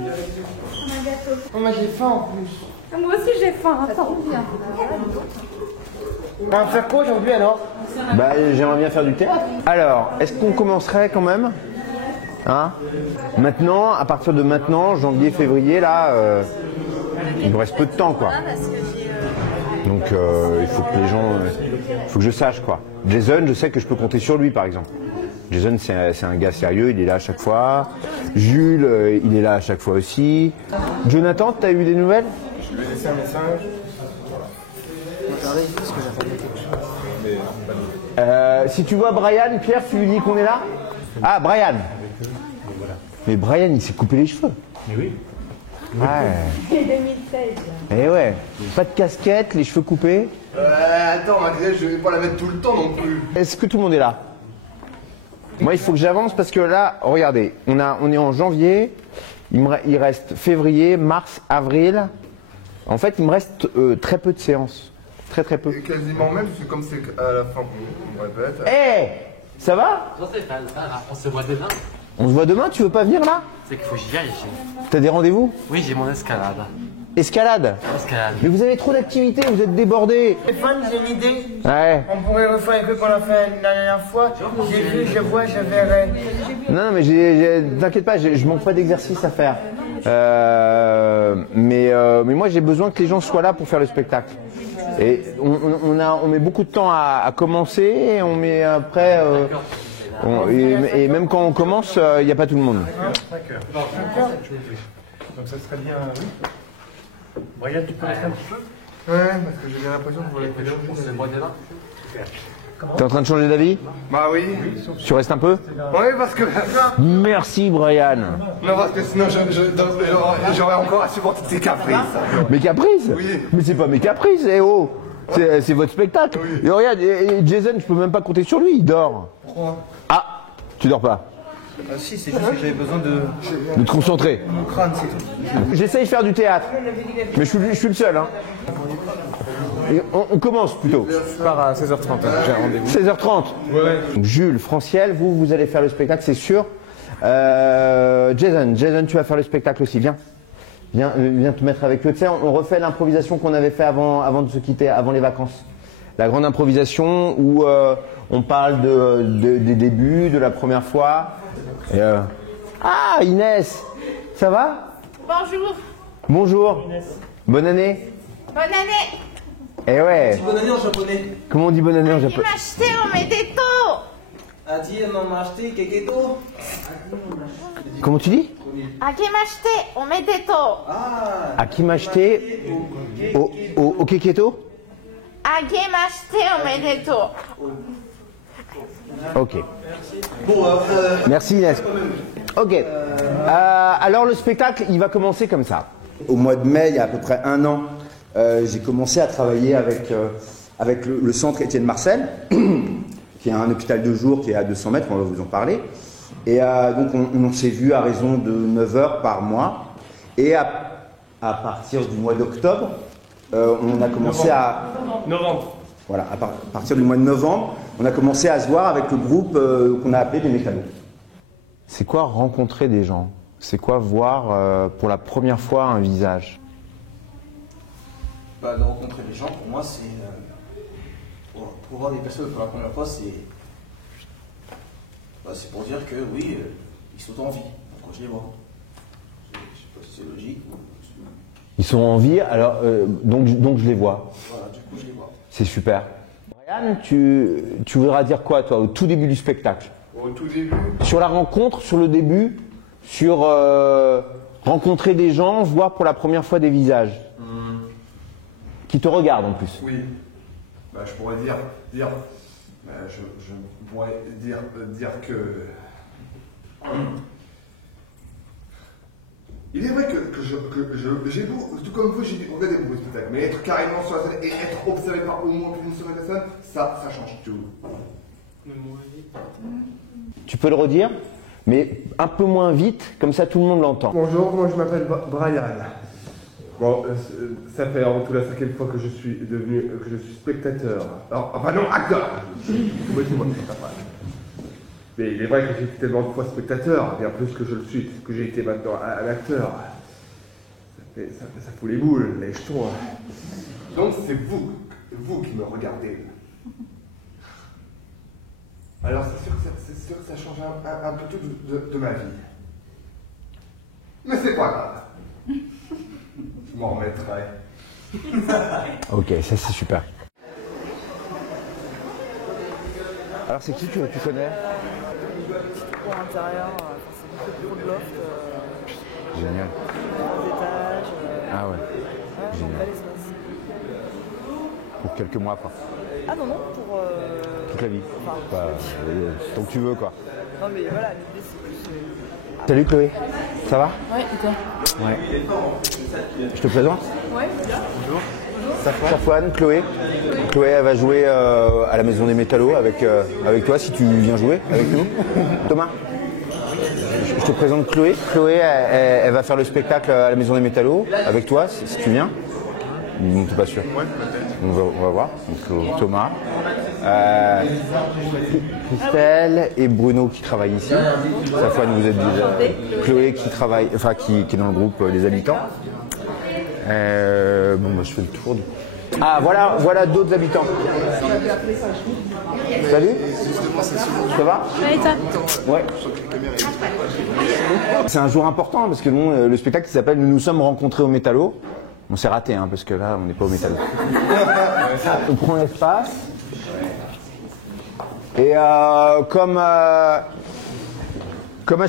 Un gâteau. Oh, moi j'ai faim en plus. Moi aussi j'ai faim, attends. On va faire quoi aujourd'hui alors? Bah j'aimerais bien faire du théâtre. Alors, est-ce qu'on commencerait quand même? Hein? Maintenant, à partir de maintenant, janvier, février, là, il me reste peu de temps, quoi. Donc il faut que les gens, faut que je sache, quoi. Jason, je sais que je peux compter sur lui, par exemple. Jason, c'est un gars sérieux, il est là à chaque fois. Jules, il est là à chaque fois aussi. Jonathan, t'as eu des nouvelles? Je lui ai laissé un message. Regardez, parce que j'appelle. Si tu vois Brian, Pierre, tu lui dis qu'on est là? Ah, Brian. Mais Brian, il s'est coupé les cheveux. Mais oui. Ouais. C'est 2016. Et ouais, pas de casquette, les cheveux coupés. Attends, Magdalena, je vais pas la mettre tout le temps non plus. Est-ce que tout le monde est là? Moi, il faut que j'avance parce que là, regardez, on est en janvier, il reste février, mars, avril. En fait, il me reste très peu de séances. Très peu. Et quasiment même, c'est comme c'est à la fin qu'on répète. Eh, ça va? On se voit demain. On se voit demain, tu veux pas venir là? C'est qu'il faut que j'y aille. T'as des rendez-vous? Oui, j'ai mon escalade. Escalade? Escalade. Mais vous avez trop d'activités, vous êtes débordés. Stéphane, j'ai une idée. Ouais. On pourrait refaire un truc qu'on a fait la dernière fois. J'ai vu, je vois, je verrai. Non, mais t'inquiète pas, je manque pas d'exercice à faire. Mais moi, j'ai besoin que les gens soient là pour faire le spectacle. Et on met beaucoup de temps à commencer, et on met après. Et même quand on commence, il n'y a pas tout le monde. 5 heures. Donc ça serait bien, oui. Brian, tu peux rester un petit peu? Ouais, parce que j'ai bien l'impression qu'on va les faire. On se voit demain. T'es en train de changer d'avis? Bah oui. Tu restes un peu? Oui, parce que. Merci Brian. Non, parce que sinon j'aurais encore à supporter tes caprices. Mes caprices? Oui. Mais c'est pas mes caprices, eh oh! C'est votre spectacle. Oui. Et regarde, et Jason, je peux même pas compter sur lui, il dort. Pourquoi? Ah, tu dors pas. Ah si, c'est juste que j'avais besoin de De te concentrer. mon crâne, c'est tout. J'essaye de faire du théâtre, mais je suis le seul. Hein. Et on commence plutôt. Je pars à 16h30, j'ai un rendez-vous. 16h30. Ouais. Donc, Jules, Franciel, vous allez faire le spectacle, c'est sûr. Jason, tu vas faire le spectacle aussi, viens. Viens te mettre avec eux. Tu sais, on refait l'improvisation qu'on avait fait avant de se quitter, avant les vacances. La grande improvisation où on parle des débuts, de la première fois. Et, Ah, Inès, ça va? Bonjour. Bonjour. Bonne année. Bonne année. Eh ouais. Bonne année en japonais. Comment on dit bonne année en japonais? Imashite omedetou. Adi maman acheté keketo. Comment tu dis? Akemashite omedetou. Ah. Akimashite au keketo? Akemashite omedetou. Ok. Bon, Merci Inès. Ok. Alors le spectacle, il va commencer comme ça. Au mois de mai, il y a à peu près un an, j'ai commencé à travailler avec le centre Étienne Marcel, qui est un hôpital de jour qui est à 200 mètres, on va vous en parler. Et donc on s'est vu à raison de 9 heures par mois. Et à partir du mois d'octobre, on a commencé Novembre. Voilà, à partir du mois de novembre, on a commencé à se voir avec le groupe qu'on a appelé des Mécanos. C'est quoi rencontrer des gens? C'est quoi voir pour la première fois un visage? bah, de rencontrer des gens, pour moi, c'est. Pour voir des personnes pour la première fois, c'est. Bah, c'est pour dire que oui, ils sont en vie quand je les vois. Je sais pas si c'est logique ou. Ils sont en vie, alors donc je les vois. Voilà, du coup, je les vois. C'est super. Brian, tu voudras dire quoi, toi, au tout début du spectacle? Au tout début. Sur la rencontre, sur le début, sur rencontrer des gens, voir pour la première fois des visages. Qui te regardent en plus. Oui. Bah, je pourrais dire. Bah, je pourrais dire que. Il est vrai que j'ai beau, tout comme vous, j'ai regardé beaucoup de spectacles, mais être carrément sur la scène et être observé par au moins plus d'une seule personne, ça change tout. Tu peux le redire, mais un peu moins vite, comme ça tout le monde l'entend. Bonjour, moi je m'appelle Brian. Bon, ça fait en tout la 5e fois que je suis spectateur. Alors, enfin non, acteur. Excusez-moi, c'est pas grave. Mais il est vrai que j'ai été tellement de fois spectateur, bien plus que je le suis, que j'ai été maintenant un acteur. Ça fout les boules, les jetons. Donc c'est vous qui me regardez. Alors c'est sûr que ça change un peu tout de ma vie. Mais c'est pas grave. Je m'en remettrai. Ok, ça c'est super. Alors c'est qui tu connais? Pour l'intérieur, c'est beaucoup trop de loft, Génial. 3 étages. Ah ouais. Ouais, Génial. bel espace. Pour quelques mois quoi. Ah non, non, pour. Toute la vie. Enfin, Bah, tant que tu veux quoi. non, mais voilà, l'idée c'est plus. Salut Chloé. Ça va? Ouais, et toi? Ouais. Je te présente? Ouais, bien. Safouane, Chloé. Chloé, elle va jouer à la Maison des Métallos avec toi si tu viens jouer avec nous. Thomas, je te présente Chloé. Chloé, elle va faire le spectacle à la Maison des Métallos avec toi si tu viens. Non, t'es pas sûr. On va voir. Donc, Thomas, Christelle et Bruno qui travaillent ici. Safouane, vous êtes déjà. Chloé qui travaille, enfin qui est dans le groupe des habitants. Bon, bah, je fais le tour. Ah, voilà d'autres habitants. Salut. Ça va? Ouais. C'est un jour important parce que bon, le spectacle s'appelle Nous nous sommes rencontrés au Métallo. On s'est raté hein, parce que là on n'est pas au Métallo. On prend l'espace. Et comme à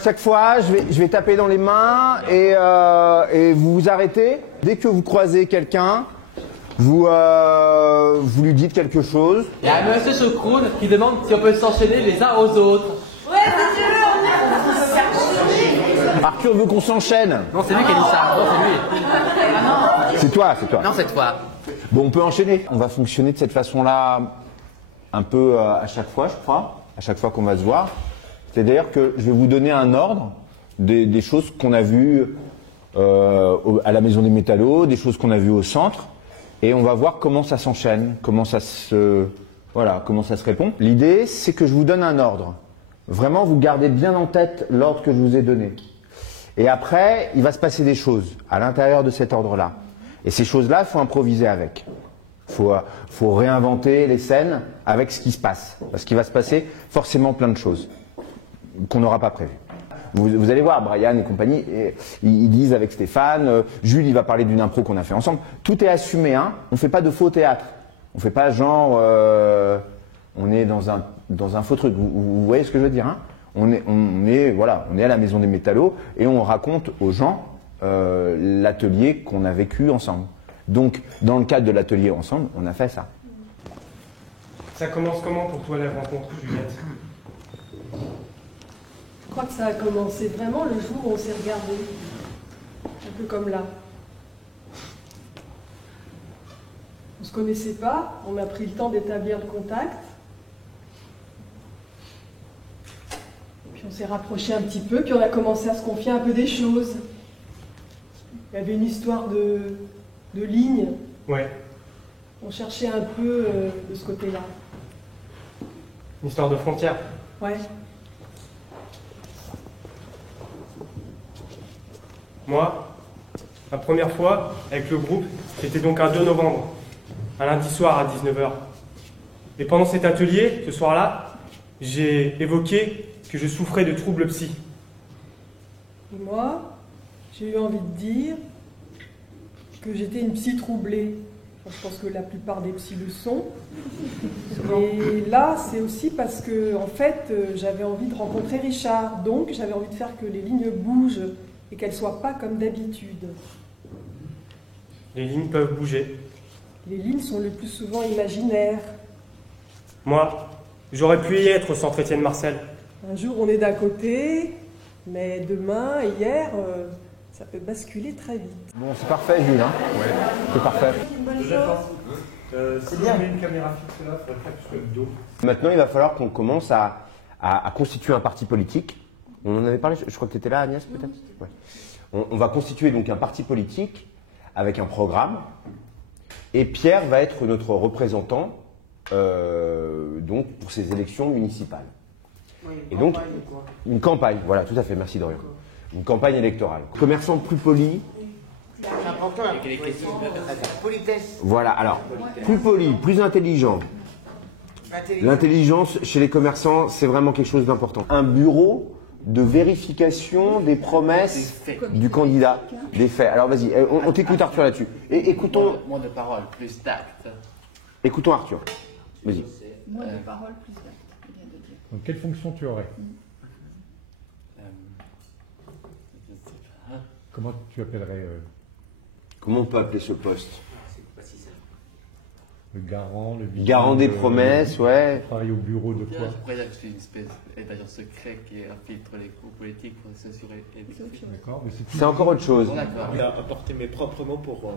chaque fois, je vais taper dans les mains et vous vous arrêtez. Dès que vous croisez quelqu'un, vous lui dites quelque chose. Il y a un monsieur Chocroune qui demande si on peut s'enchaîner les uns aux autres. Ouais, c'est sûr. Arthur veut qu'on s'enchaîne. Non, c'est lui qui a dit ça. Non, c'est lui. C'est toi. Non, c'est toi. Bon, on peut enchaîner. On va fonctionner de cette façon-là un peu à chaque fois, je crois. À chaque fois qu'on va se voir. C'est-à-dire que je vais vous donner un ordre des choses qu'on a vues à la Maison des Métallos, des choses qu'on a vues au centre. Et on va voir comment ça s'enchaîne, comment ça se répond. L'idée, c'est que je vous donne un ordre. Vraiment, vous gardez bien en tête l'ordre que je vous ai donné. Et après, il va se passer des choses à l'intérieur de cet ordre-là. Et ces choses-là, il faut improviser avec. Faut réinventer les scènes avec ce qui se passe. Parce qu'il va se passer forcément plein de choses qu'on n'aura pas prévues. Vous allez voir, Brian et compagnie, ils disent avec Stéphane, Jules, il va parler d'une impro qu'on a fait ensemble. Tout est assumé, hein. On ne fait pas de faux théâtre. On ne fait pas genre, on est dans un faux truc. Vous voyez ce que je veux dire, hein. On est à la Maison des Métallos et on raconte aux gens l'atelier qu'on a vécu ensemble. Donc, dans le cadre de l'atelier ensemble, on a fait ça. Ça commence comment pour toi la rencontre, Juliette? Je crois que ça a commencé vraiment le jour où on s'est regardé. Un peu comme là. On ne se connaissait pas, on a pris le temps d'établir le contact. Puis on s'est rapproché un petit peu, puis on a commencé à se confier un peu des choses. Il y avait une histoire de ligne. Ouais. On cherchait un peu de ce côté-là. Une histoire de frontière. Ouais. Moi, la première fois avec le groupe, c'était donc un 2 novembre, un lundi soir à 19h. Et pendant cet atelier, ce soir-là, j'ai évoqué que je souffrais de troubles psy. Et moi, j'ai eu envie de dire que j'étais une psy troublée. Enfin, je pense que la plupart des psys le sont. Et là, c'est aussi parce que, en fait, j'avais envie de rencontrer Richard. Donc, j'avais envie de faire que les lignes bougent et qu'elles ne soient pas comme d'habitude. Les lignes peuvent bouger. Les lignes sont le plus souvent imaginaires. Moi, j'aurais pu y être au centre Étienne Marcel. Un jour, on est d'un côté, mais demain et hier, ça peut basculer très vite. Bon, c'est parfait, Jules, hein? Ouais. C'est parfait. C'est bien. Une caméra fixe là, faudrait que tu sois le dos. Maintenant, il va falloir qu'on commence à constituer un parti politique. On en avait parlé, je crois que tu étais là, Agnès, peut-être? Ouais. On va constituer donc un parti politique avec un programme. Et Pierre va être notre représentant donc pour ces élections municipales. Et donc, une campagne, voilà, tout à fait, merci Dorian. Une campagne électorale. Commerçant plus poli. C'est important, les questions de politesse. Voilà, alors, plus poli, plus intelligent. L'intelligence chez les commerçants, c'est vraiment quelque chose d'important. Un bureau de vérification des promesses du candidat, des faits. Alors vas-y, on t'écoute Arthur là-dessus. Et écoutons. Moins de parole, plus d'actes. Écoutons Arthur. Vas-y. Moins de parole, plus d'actes. Donc, quelle fonction tu aurais? Comment tu appellerais Comment on peut appeler ce poste? le garant, le vice Garant des promesses, ouais. Travaille au bureau de quoi? Je pourrais dire que je suis une espèce d'agent secret qui infiltre les groupes politiques pour s'assurer. D'accord, mais c'est encore autre chose. Il a apporté mes propres mots pour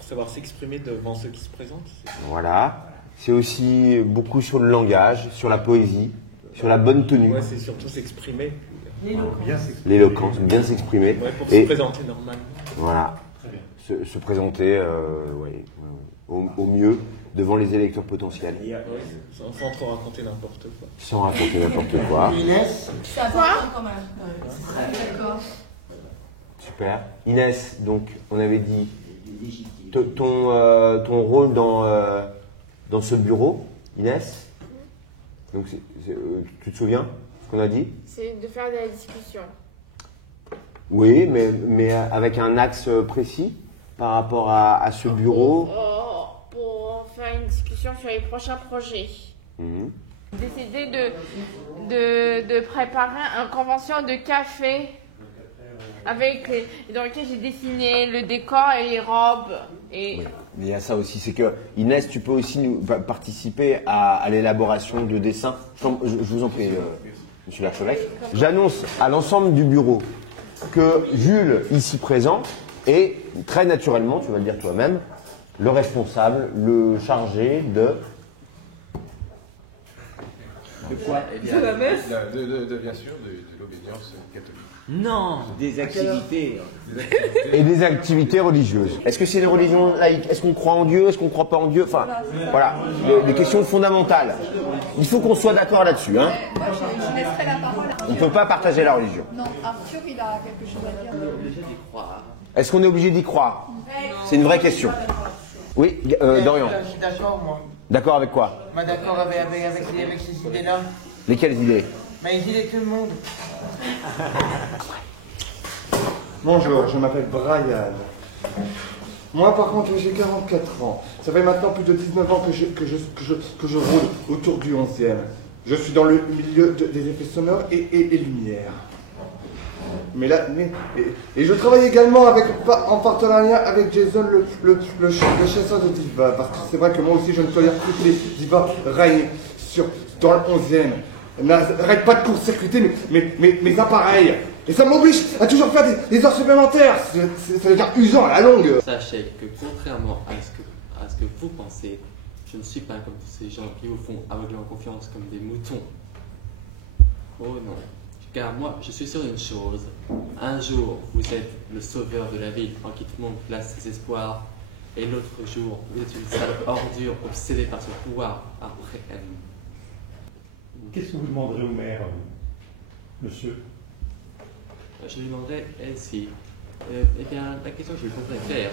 savoir s'exprimer devant ceux qui se présentent. Voilà. C'est aussi beaucoup sur le langage, sur la poésie, sur la bonne tenue. Ouais, c'est surtout s'exprimer. L'éloquence, bien s'exprimer. Ouais, pour se présenter normalement. Voilà. Très bien. Se présenter au mieux devant les électeurs potentiels. Sans trop raconter n'importe quoi. Sans raconter n'importe quoi. Inès, C'est important quand même. D'accord. Super. Inès, donc on avait dit ton rôle dans ce bureau, Inès. Donc tu te souviens ce qu'on a dit? C'est de faire de la discussion. Oui, mais avec un axe précis par rapport à ce bureau. Pour faire une discussion sur les prochains projets. Décider de préparer une convention de café dans lequel j'ai dessiné le décor et les robes. Et... Oui. Mais il y a ça aussi, c'est que Inès, tu peux aussi participer à l'élaboration de dessins. Je vous en prie, monsieur l'archevêque. J'annonce à l'ensemble du bureau que Jules, ici présent, est très naturellement, tu vas le dire toi-même, le responsable, le chargé de... De quoi? De la messe? Bien sûr, de l'obédience catholique. Non, des activités. Et des activités religieuses. Est-ce que c'est des religions laïques? Est-ce qu'on croit en Dieu? Est-ce qu'on ne croit pas en Dieu? Enfin, voilà, des questions fondamentales. Il faut qu'on soit d'accord là-dessus. Hein. Moi, je laisserai la parole à Arthur. On ne peut pas partager la religion. Non, Arthur, il a quelque chose à dire. On est obligé d'y croire. Est-ce qu'on est obligé d'y croire? C'est une vraie question. Oui, Dorian. Je suis d'accord, moi. D'accord avec quoi? D'accord avec ces idées-là. Lesquelles idées? Mais les idées de tout le monde. Bonjour, je m'appelle Brian. Moi, par contre, j'ai 44 ans. Ça fait maintenant plus de 19 ans que je roule autour du 11e. Je suis dans le milieu des effets sonores et lumière. Mais là, et je travaille également en partenariat avec Jason, le chasseur de divas. Parce que c'est vrai que moi aussi, je ne tolère plus que les divas règnent dans le 11e. N'arrête pas de court-circuiter mes appareils. Et ça m'oblige à toujours faire des heures supplémentaires. Ça devient usant à la longue. Sachez que contrairement à ce que vous pensez, je ne suis pas comme tous ces gens qui vous font aveuglément confiance comme des moutons. Oh non. Car moi, je suis sûr d'une chose. Un jour, vous êtes le sauveur de la ville en qui tout le monde place ses espoirs. Et l'autre jour, vous êtes une sale ordure obsédée par ce pouvoir après elle. Qu'est-ce que vous demanderez au maire, monsieur? Je lui demanderai ainsi. Eh bien, la question que je lui voudrais faire,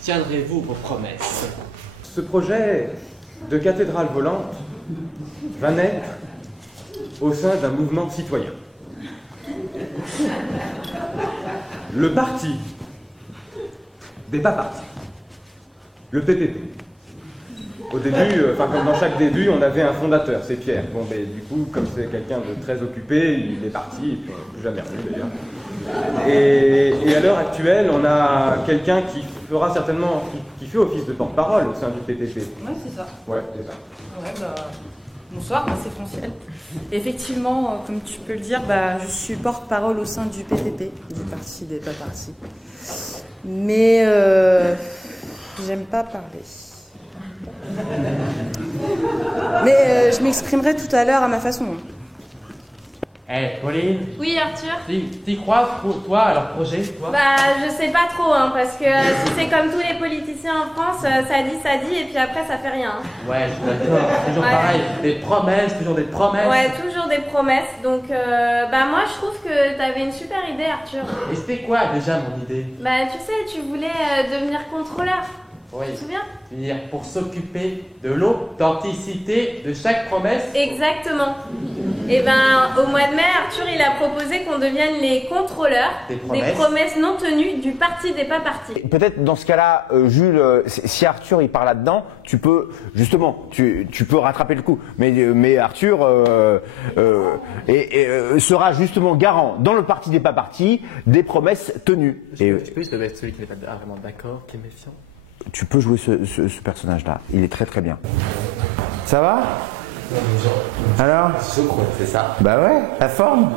tiendrez-vous vos promesses? Ce projet de cathédrale volante va naître au sein d'un mouvement citoyen. Le parti des pas partis, le PPP. Au début, comme dans chaque début, on avait un fondateur, c'est Pierre. Bon, mais du coup, comme c'est quelqu'un de très occupé, il est parti, et puis plus jamais revenu d'ailleurs. Et à l'heure actuelle, on a quelqu'un qui fera certainement, qui fait office de porte-parole au sein du PPP. Ouais, c'est ça. Ouais, c'est ça. Ouais, bonsoir, c'est Fonciel. Effectivement, comme tu peux le dire, je suis porte-parole au sein du PPP, du Parti des pas partis. Mais j'aime pas parler. Mais je m'exprimerai tout à l'heure à ma façon. Pauline. Oui, Arthur. T'y crois, toi, à leur projet, toi? Bah, je sais pas trop, hein, parce que si c'est comme tous les politiciens en France, ça dit, et puis après, ça fait rien. Hein. Ouais, je dois dire, c'est toujours pareil. Des promesses, toujours des promesses. Ouais, toujours des promesses. Donc, bah, moi, je trouve que t'avais une super idée, Arthur. Et c'était quoi, déjà, mon idée? Bah, tu sais, tu voulais devenir contrôleur. Oui. Tu te souviens? C'est-à-dire pour s'occuper de l'authenticité de chaque promesse. Exactement. Et ben, au mois de mai, Arthur, il a proposé qu'on devienne les contrôleurs des promesses non tenues du parti des pas partis. Peut-être dans ce cas-là, Jules, si Arthur il part là-dedans, tu peux justement, tu peux rattraper le coup. Mais Arthur sera justement garant dans le parti des pas partis des promesses tenues. Tu peux juste être celui qui n'est pas vraiment d'accord, qui est méfiant. Tu peux jouer ce personnage-là. Il est très très bien. Ça va? Alors? C'est ça. Bah ouais, la forme.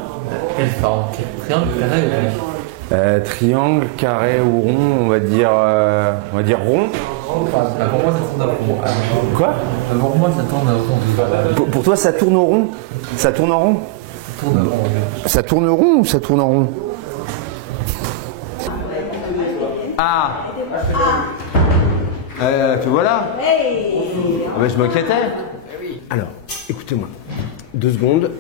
Quelle forme? Triangle, carré ou rond? Triangle, carré ou rond, on va dire rond. Pour moi, ça tourne en rond. Quoi? Pour moi, ça tourne en rond. Pour toi, ça tourne au rond? Ça tourne en rond? Ça tourne rond ou ça tourne en rond? Ah! Voilà. Ah ben, je m'inquiétais. Alors, écoutez-moi. 2 secondes.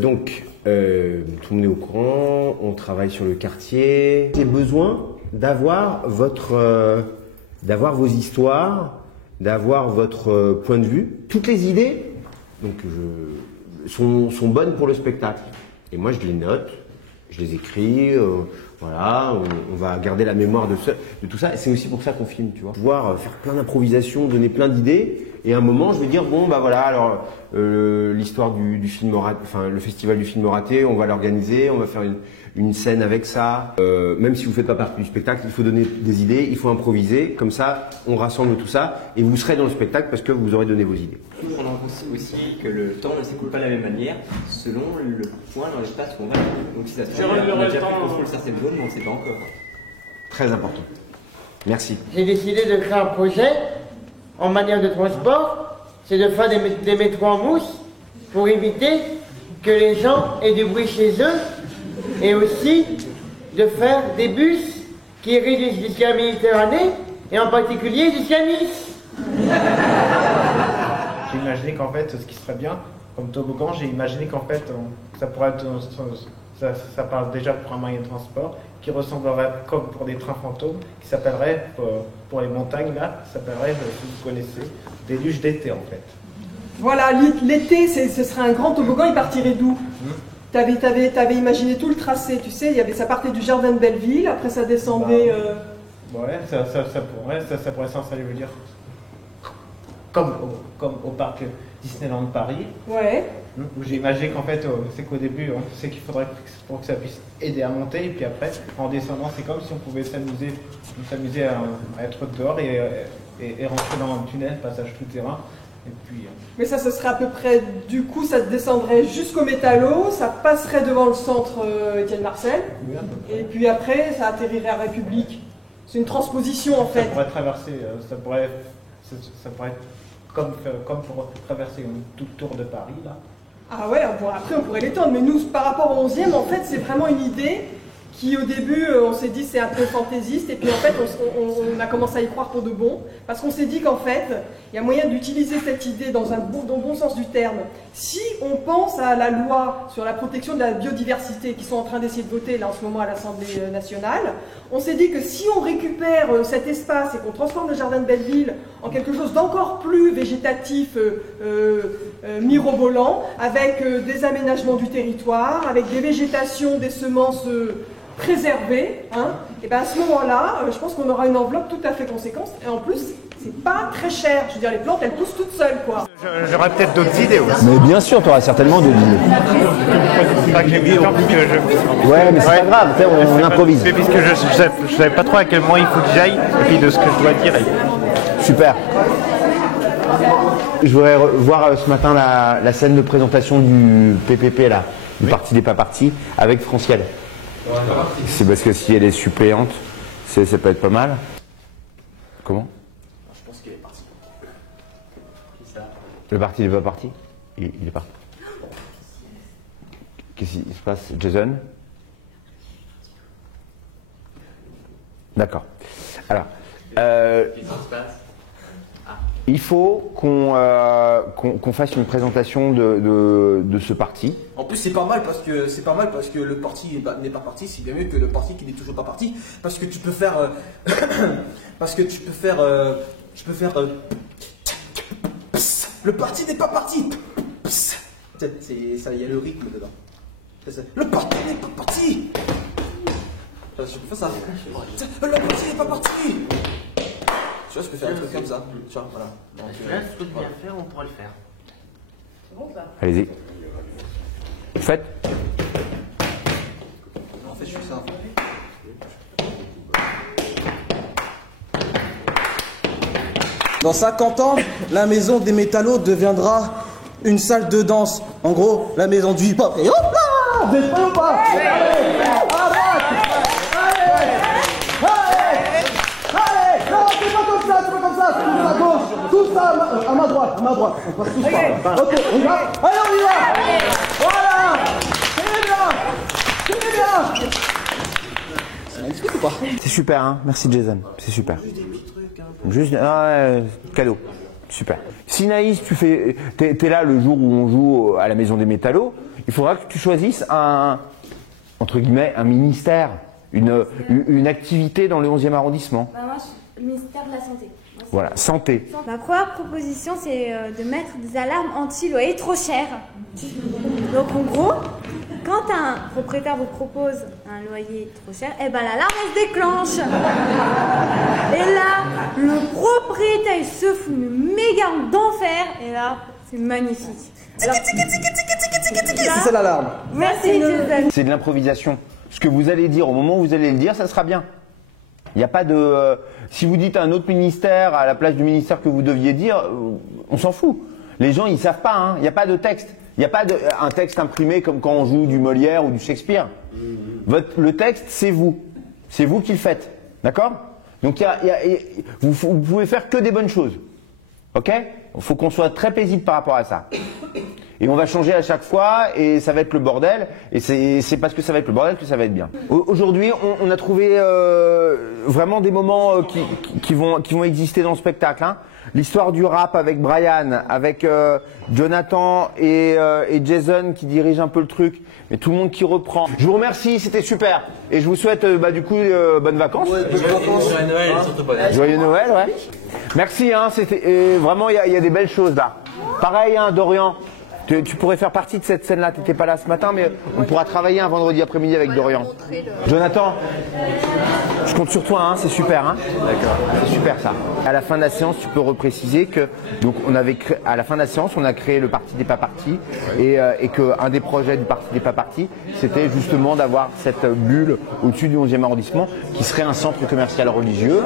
Donc, tout le monde est au courant. On travaille sur le quartier. J'ai besoin d'avoir d'avoir vos histoires, d'avoir votre point de vue. Toutes les idées, donc, sont bonnes pour le spectacle. Et moi, je les note, je les écris. Voilà, on va garder la mémoire de tout ça. Et c'est aussi pour ça qu'on filme, tu vois. Pouvoir faire plein d'improvisations, donner plein d'idées. Et à un moment, je vais dire, bon, bah voilà, alors l'histoire du film raté, enfin le festival du film raté, on va l'organiser, on va faire une scène avec ça. Même si vous faites pas partie du spectacle, il faut donner des idées, il faut improviser. Comme ça, on rassemble tout ça et vous serez dans le spectacle parce que vous aurez donné vos idées. Prendre en compte aussi que le temps ne s'écoule pas de la même manière selon le point dans l'espace où on va. Donc si ça se trouve, on a déjà pris contrôle de certaines zones, mais on ne sait pas encore. Très important. Merci. J'ai décidé de créer un projet en manière de transport, c'est de faire des métros en mousse pour éviter que les gens aient du bruit chez eux et aussi de faire des bus qui réduisent jusqu'à la Méditerranée et en particulier jusqu'à Nice. J'ai imaginé qu'en fait, ce qui serait bien, comme toboggan, j'ai imaginé qu'en fait, ça pourrait être, ça parle déjà pour un moyen de transport qui ressemblerait comme pour des trains fantômes, qui s'appellerait, pour les montagnes là, s'appellerait, si vous connaissez, déluge d'été en fait. Voilà, l'été, ce serait un grand toboggan, il partirait d'où? T'avais imaginé tout le tracé, tu sais, ça partait du jardin de Belleville, après ça descendait... Ouais, ça pourrait s'installer, je veux dire, comme au parc Disneyland Paris. Ouais. Où j'ai imaginé qu'en fait, c'est qu'au début, on sait qu'il faudrait pour que ça puisse aider à monter, et puis après, en descendant, c'est comme si on pouvait s'amuser à être dehors et rentrer dans un tunnel, passage tout-terrain. Et puis, Mais ça, ce serait à peu près, du coup, ça descendrait jusqu'au métallo, ça passerait devant le centre Étienne Marcel, et puis après, ça atterrirait à République. C'est une transposition en fait. Ça pourrait traverser, ça pourrait être comme pour traverser une toute tour de Paris là. Ah ouais, après on pourrait l'étendre, mais nous par rapport au 11e, en fait c'est vraiment une idée qui au début on s'est dit c'est un peu fantaisiste et puis en fait on a commencé à y croire pour de bon parce qu'on s'est dit qu'en fait il y a moyen d'utiliser cette idée dans le bon sens du terme. Si on pense à la loi sur la protection de la biodiversité qui sont en train d'essayer de voter là en ce moment à l'Assemblée nationale, on s'est dit que si on récupère cet espace et qu'on transforme le jardin de Belleville en quelque chose d'encore plus végétatif, mirobolant, avec des aménagements du territoire, avec des végétations, des semences préservées, hein, et bien à ce moment-là, je pense qu'on aura une enveloppe tout à fait conséquente, et en plus, c'est pas très cher. Je veux dire, les plantes, elles poussent toutes seules, quoi. J'aurais peut-être d'autres idées aussi. Mais bien sûr, tu auras certainement d'autres idées. Pas que j'ai mis Ouais, mais c'est pas grave, on improvise. Mais puisque je savais pas trop à quel moment il faut que j'aille, et puis de ce que je dois dire. Super. Je voudrais voir ce matin la scène de présentation du PPP, là, du Parti des pas partis, avec Francielle. C'est parce que si elle est suppléante, ça peut être pas mal. Comment? Je pense qu'il est parti. Qui ça? Le Parti des pas partis, il est parti. Qu'est-ce qui se passe, Jason? D'accord. Alors, Qu'est-ce qui se passe? il faut qu'on fasse une présentation de ce parti. En plus, c'est pas mal parce que le parti n'est pas parti, c'est bien mieux que le parti qui n'est toujours pas parti. Parce que tu peux faire. Le parti n'est pas parti. Il y a le rythme dedans. Le parti n'est pas parti. Je peux faire ça. Le parti n'est pas parti. Tu vois, je peux faire un truc comme ça. Tu vois, voilà. Donc, là, ce que tu viens faire, on pourrait le faire. C'est bon ça? Allez-y. Faites. En fait, je fais ça. Dans 50 ans, la maison des métallos deviendra une salle de danse. En gros, la maison du hip-hop. Et hop là! Vous êtes prêts ou pas? Allez! Non, c'est pas comme ça, tous à gauche, tous à ma droite, on passe tous par là. Ok, on y va? Allez, on y va! Voilà! C'est bien! Ça m'explique ou pas? C'est super, hein. Merci Jason, c'est super. Juste cadeau. Super. Si Naïs, t'es là le jour où on joue à la Maison des Métallos, il faudra que tu choisisses entre guillemets, un ministère, une activité dans le 11e arrondissement. Bah moi, le ministère de la Santé. Voilà, santé. Ma première proposition, c'est de mettre des alarmes anti-loyer trop chères. Donc en gros, quand un propriétaire vous propose un loyer trop cher, eh ben l'alarme elle se déclenche. Et là, le propriétaire il se fout une méga honte d'enfer. Et là, c'est magnifique. C'est ça l'alarme. Merci Jason. C'est de l'improvisation. Ce que vous allez dire au moment où vous allez le dire, ça sera bien. Il n'y a pas de... si vous dites un autre ministère à la place du ministère que vous deviez dire, on s'en fout. Les gens, ils ne savent pas, hein. Il n'y a pas de texte. Il n'y a pas un texte imprimé comme quand on joue du Molière ou du Shakespeare. Le texte, c'est vous. C'est vous qui le faites. D'accord? Donc, vous pouvez faire que des bonnes choses. Ok? Il faut qu'on soit très paisible par rapport à ça. Et on va changer à chaque fois et ça va être le bordel. Et c'est parce que ça va être le bordel que ça va être bien. Aujourd'hui, on a trouvé vraiment des moments qui vont exister dans le spectacle. Hein. L'histoire du rap avec Brian, avec Jonathan et Jason qui dirigent un peu le truc. Mais tout le monde qui reprend. Je vous remercie, c'était super. Et je vous souhaite du coup bonnes vacances. Ouais, joyeux Noël, surtout pas. Joyeux Noël, ouais. Merci, hein, c'était vraiment il y a des belles choses là. Pareil, hein, Dorian. Tu pourrais faire partie de cette scène-là. Tu n'étais pas là ce matin, mais on pourra travailler un vendredi après-midi avec Dorian. Jonathan, je compte sur toi, hein, c'est super. Hein. D'accord. C'est super ça. À la fin de la séance, tu peux repréciser que donc à la fin de la séance, on a créé le Parti des pas partis et qu'un des projets du Parti des pas partis, c'était justement d'avoir cette bulle au-dessus du 11e arrondissement qui serait un centre commercial religieux.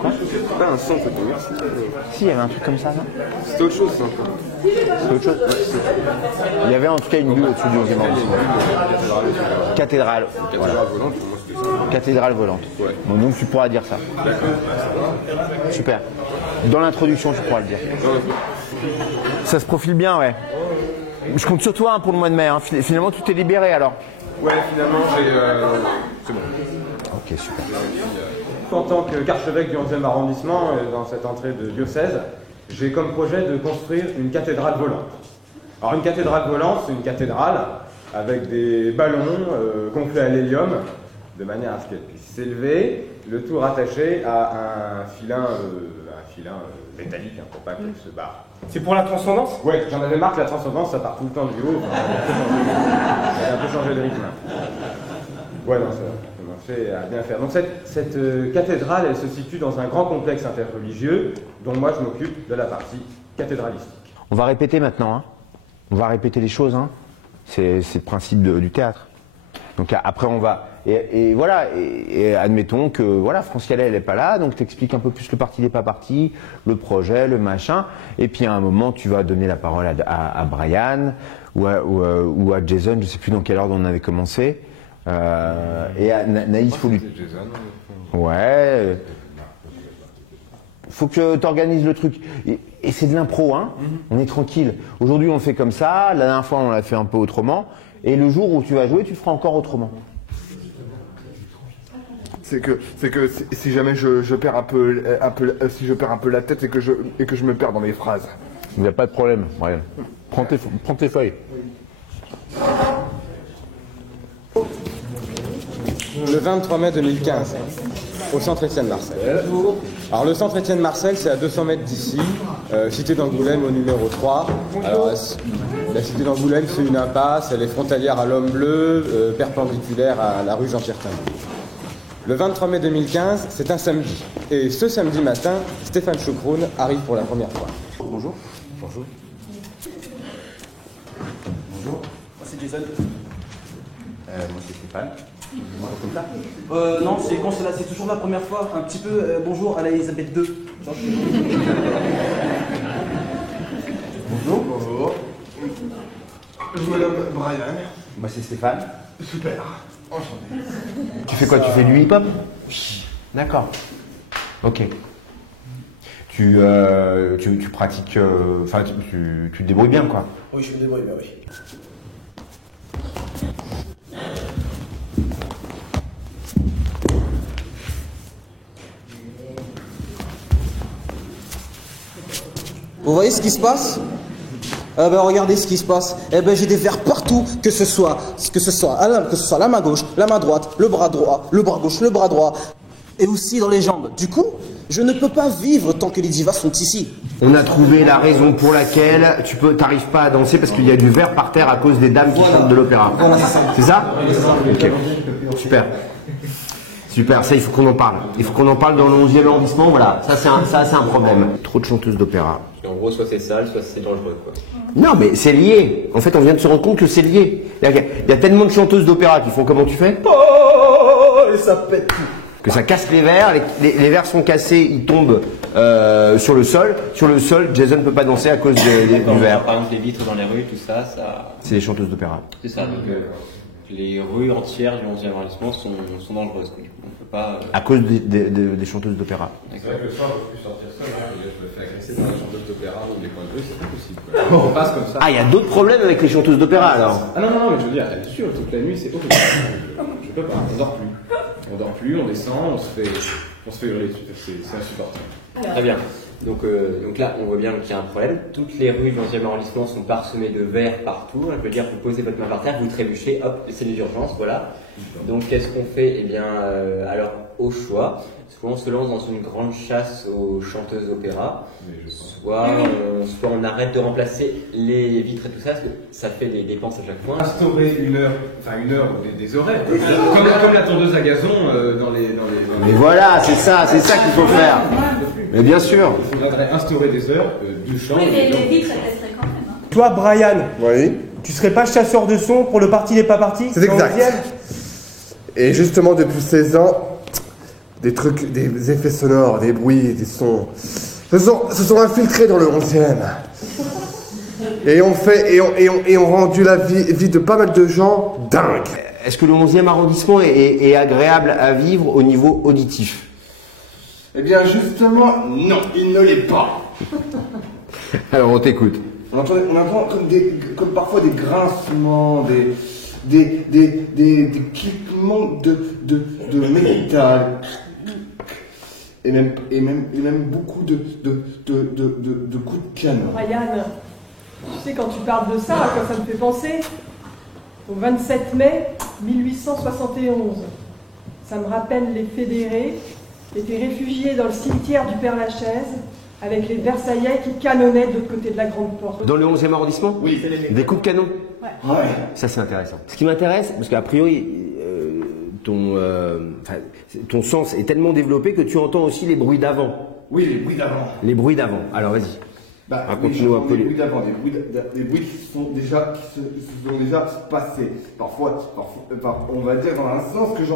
Quoi ? Pas un centre commercial. Si, il y avait un truc comme ça, non ? C'était autre chose, ça. C'est autre chose. Il y avait en tout cas une bulle au-dessus du 11e arrondissement. Cathédrale. Voilà. Cathédrale volante. Ouais. Bon, donc tu pourras dire ça. Super. Dans l'introduction, tu pourras le dire. Ça se profile bien, ouais. Je compte sur toi hein, pour le mois de mai. Hein. Finalement, tu t'es libéré alors. Ouais, finalement, c'est bon. Ok, super. En tant qu'archevêque du 11e arrondissement, dans cette entrée de diocèse, j'ai comme projet de construire une cathédrale volante. Alors une cathédrale volante, c'est une cathédrale avec des ballons gonflés à l'hélium, de manière à ce qu'elle puisse s'élever, le tout rattaché à un filin métallique, hein, pour pas qu'elle se barre. C'est pour la transcendance? Ouais, j'en avais marre que la transcendance, ça part tout le temps du haut. Ça a un peu changé de rythme. Ouais, non, ça commencé à bien faire. Donc cette cathédrale, elle se situe dans un grand complexe interreligieux, dont moi je m'occupe de la partie cathédralistique. On va répéter maintenant, hein. On va répéter les choses, hein. C'est le principe du théâtre. Donc après on va... Et voilà, et admettons que voilà, Francielle elle n'est pas là, donc tu expliques un peu plus le parti des pas partis, le projet, le machin, et puis à un moment tu vas donner la parole à Brian ou à Jason, je ne sais plus dans quel ordre on avait commencé, et à Naïs faut lui... Ouais... faut que tu organises le truc. Et c'est de l'impro, hein. On est tranquille. Aujourd'hui, on le fait comme ça. La dernière fois, on l'a fait un peu autrement. Et le jour où tu vas jouer, tu le feras encore autrement. C'est que si jamais je perds un peu la tête et que je me perds dans mes phrases. Il n'y a pas de problème, Brian. Prends tes feuilles. Le 23 mai 2015, au centre Étienne Marcel. Alors le centre Étienne Marcel, c'est à 200 mètres d'ici, cité d'Angoulême au numéro 3. Alors la cité d'Angoulême, c'est une impasse, elle est frontalière à l'Homme Bleu, perpendiculaire à la rue Jean-Pierre Tinguely. Le 23 mai 2015, c'est un samedi. Et ce samedi matin, Stéphane Chocroun arrive pour la première fois. Bonjour. Bonjour. Bonjour. Moi c'est Jason. Moi c'est Stéphane. Non, c'est quand c'est toujours la première fois. Un petit peu bonjour à la Elisabeth II. Bonjour. Bonjour. Je me nomme Brian. Moi c'est Stéphane. Super. Enchanté. Tu fais quoi? Tu fais du hip-hop? D'accord. Ok. Tu pratiques... Enfin, tu te débrouilles bien, quoi. Oui, je me débrouille bien, oui. Vous voyez ce qui se passe? Regardez ce qui se passe. J'ai des verres partout, que ce soit la main gauche, la main droite, le bras droit, le bras gauche, le bras droit, et aussi dans les jambes. Du coup, je ne peux pas vivre tant que les divas sont ici. On a trouvé la raison pour laquelle t'arrives pas à danser parce qu'il y a du verre par terre à cause des dames qui chantent de l'opéra. Voilà. C'est ça? Ok. Super. Super, ça il faut qu'on en parle. Il faut qu'on en parle dans le 11e arrondissement, voilà. Ça c'est un problème. Trop de chanteuses d'opéra. En gros, soit c'est sale, soit c'est dangereux, quoi. Non, mais c'est lié. En fait, on vient de se rendre compte que c'est lié. Il y a tellement de chanteuses d'opéra qui font comment tu fais? Oh, et ça pète tout. Que ça casse les verres, les verres sont cassés, ils tombent sur le sol. Sur le sol, Jason ne peut pas danser à cause du verre. Par exemple, les vitres dans les rues, tout ça, ça... C'est des chanteuses d'opéra. C'est ça, donc les rues entières du 11e arrondissement sont dangereuses, quoi. On peut pas... À cause des chanteuses d'opéra. C'est vrai que le soir, je peux plus sortir seul, hein. Je me fais agresser par les chanteuses d'opéra ou des coins de rue, c'est pas possible, quoi. On passe comme ça. Ah, il y a d'autres problèmes avec les chanteuses d'opéra, alors? Ah non, mais je veux dire, elle est sûre, toute la nuit, c'est horrible. Je peux pas, on dort plus. On dort plus, on descend, on se fait hurler dessus, c'est insupportable. Très bien. Donc là, on voit bien qu'il y a un problème. Toutes les rues du 11e arrondissement sont parsemées de verres partout. Je veux dire, vous posez votre main par terre, vous trébuchez, hop, c'est les urgences, voilà. Donc qu'est-ce qu'on fait? Eh bien, alors, au choix, soit on se lance dans une grande chasse aux chanteuses d'opéra, soit on arrête de remplacer les vitres et tout ça, parce que ça fait des dépenses à chaque fois. Instaurer une heure des horaires, comme la tondeuse à gazon dans les... Mais voilà, c'est ça qu'il faut faire. Mais bien sûr. Il faudrait instaurer des heures de chant. Oui, mais les vitres, elles resteraient quand même. Hein. Toi, Brian, Oui. tu serais pas chasseur de son pour le parti des pas partis? C'est exact. Et justement, depuis 16 ans, des effets sonores, des bruits, des sons, se sont infiltrés dans le 11e. Et ont rendu la vie de pas mal de gens dingue. Est-ce que le 11e arrondissement est agréable à vivre au niveau auditif? Eh bien, justement, non, il ne l'est pas. Alors, on t'écoute. On entend comme parfois des grincements, des cliquements de métal. Et même beaucoup de coups de canon. Brian, tu sais, quand tu parles de ça, à quoi ça me fait penser? Au 27 mai 1871. Ça me rappelle les fédérés qui étaient réfugiés dans le cimetière du Père-Lachaise avec les Versaillais qui canonnaient de l'autre côté de la grande porte. Dans le 11e arrondissement? Oui. Des coups de canon? Ouais. Ça, c'est intéressant. Ce qui m'intéresse, parce qu'a priori, ton sens est tellement développé que tu entends aussi les bruits d'avant. Oui, les bruits d'avant. Les bruits d'avant. Alors, vas-y. Raconte-nous un peu les bruits d'avant, des bruits qui se sont déjà passés. Parfois, on va dire dans un sens que j'ai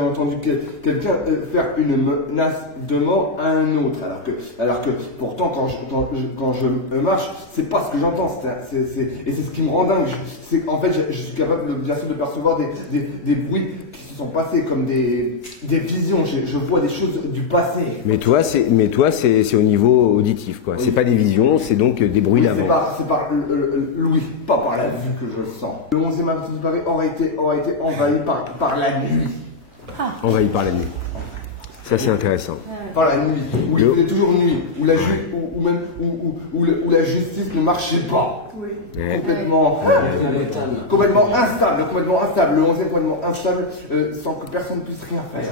entendu quelqu'un faire une menace de mort à un autre, alors que pourtant quand je marche, c'est pas ce que j'entends, et c'est ce qui me rend dingue. En fait, je suis capable bien sûr de percevoir des bruits qui qui sont passées comme des visions. Je vois des choses du passé. Mais toi, c'est au niveau auditif, quoi. C'est pas des visions, c'est donc des bruits d'avant. C'est par l'ouïe, pas par la vue que je sens. Le 11e arrondissement de Paris aurait été envahi par la nuit. Envahi par la nuit. Ça, c'est intéressant. Par la nuit, où il faisait toujours nuit, où la justice ne marchait pas. Oui. Complètement instable. Le 11e complètement instable, sans que personne ne puisse rien faire.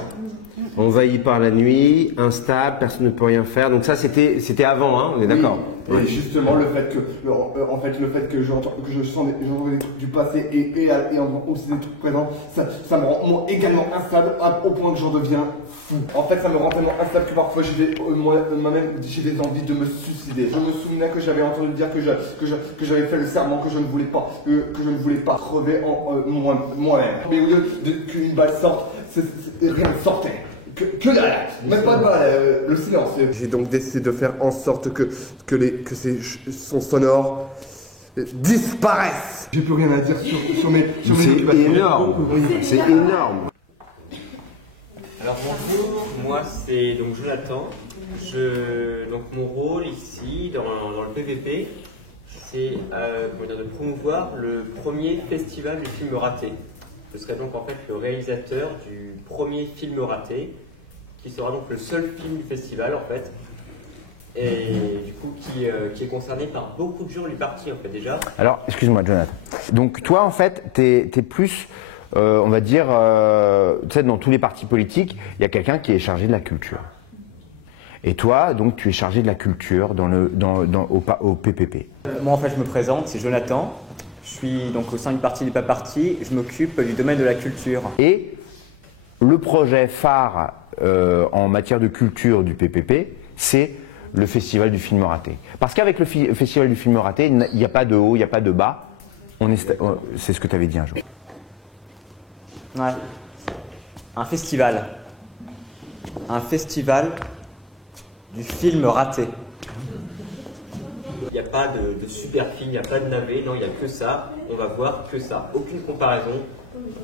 Envahi par la nuit, instable, personne ne peut rien faire. Donc ça, c'était avant, hein, on est d'accord. Et justement, le fait que je sens des trucs du passé et aussi des trucs présents, ça me rend également instable au point que j'en deviens fou. En fait, ça me rend tellement instable que parfois moi-même j'ai des envies de me suicider. Je me souviens que j'avais entendu dire que j'avais fait le serment que je ne voulais pas crever moi-même. Mais au lieu qu'une balle sorte, rien ne sortait. Que dalle, même pas de balle, le silence. J'ai donc décidé de faire en sorte que ces sons sonores disparaissent. J'ai plus rien à dire sur mes C'est énorme. C'est énorme. Alors bonjour, moi c'est donc Jonathan. Donc mon rôle ici dans le PVP, c'est de promouvoir le premier festival du film raté. Je serai donc en fait le réalisateur du premier film raté, qui sera donc le seul film du festival en fait, et du coup qui est concerné par beaucoup de gens du parti en fait déjà. Alors, excuse-moi Jonathan. Donc toi en fait, t'es plus, on va dire, tu sais, dans tous les partis politiques, il y a quelqu'un qui est chargé de la culture. Et toi, donc, tu es chargé de la culture au PPP. Moi en fait je me présente, c'est Jonathan. Je suis donc au sein du parti des pas partis, je m'occupe du domaine de la culture. Et le projet phare en matière de culture du PPP, c'est le festival du film raté. Parce qu'avec le festival du film raté, il n'y a pas de haut, il n'y a pas de bas. C'est ce que tu avais dit un jour. Ouais. Un festival. Un festival du film raté. Il n'y a pas de super film, il n'y a pas de navet, non, il n'y a que ça. On va voir que ça. Aucune comparaison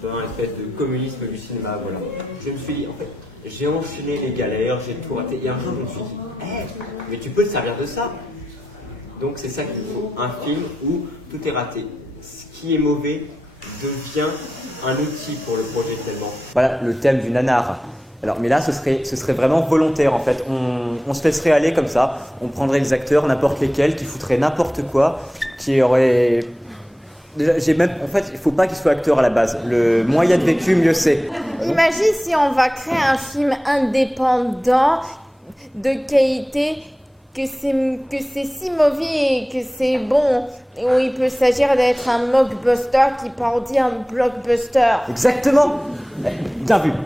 d'un effet de communisme du cinéma, voilà. Je me suis dit, en fait, j'ai enchaîné les galères, j'ai tout raté. Et un jour, je me suis dit, mais tu peux te servir de ça. Donc c'est ça qu'il faut. Un film où tout est raté. Ce qui est mauvais devient un outil pour le projet tellement. Voilà, le thème du nanar. Alors, mais là, ce serait vraiment volontaire en fait. On se laisserait aller comme ça. On prendrait les acteurs, n'importe lesquels, qui foutraient n'importe quoi, qui auraient. Déjà, en fait, il faut pas qu'ils soient acteurs à la base. Le moins il y a de vécu, mieux c'est. Imagine si on va créer un film indépendant, de qualité, que c'est si mauvais et que c'est bon, où il peut s'agir d'être un mockbuster qui parodie un blockbuster. Exactement.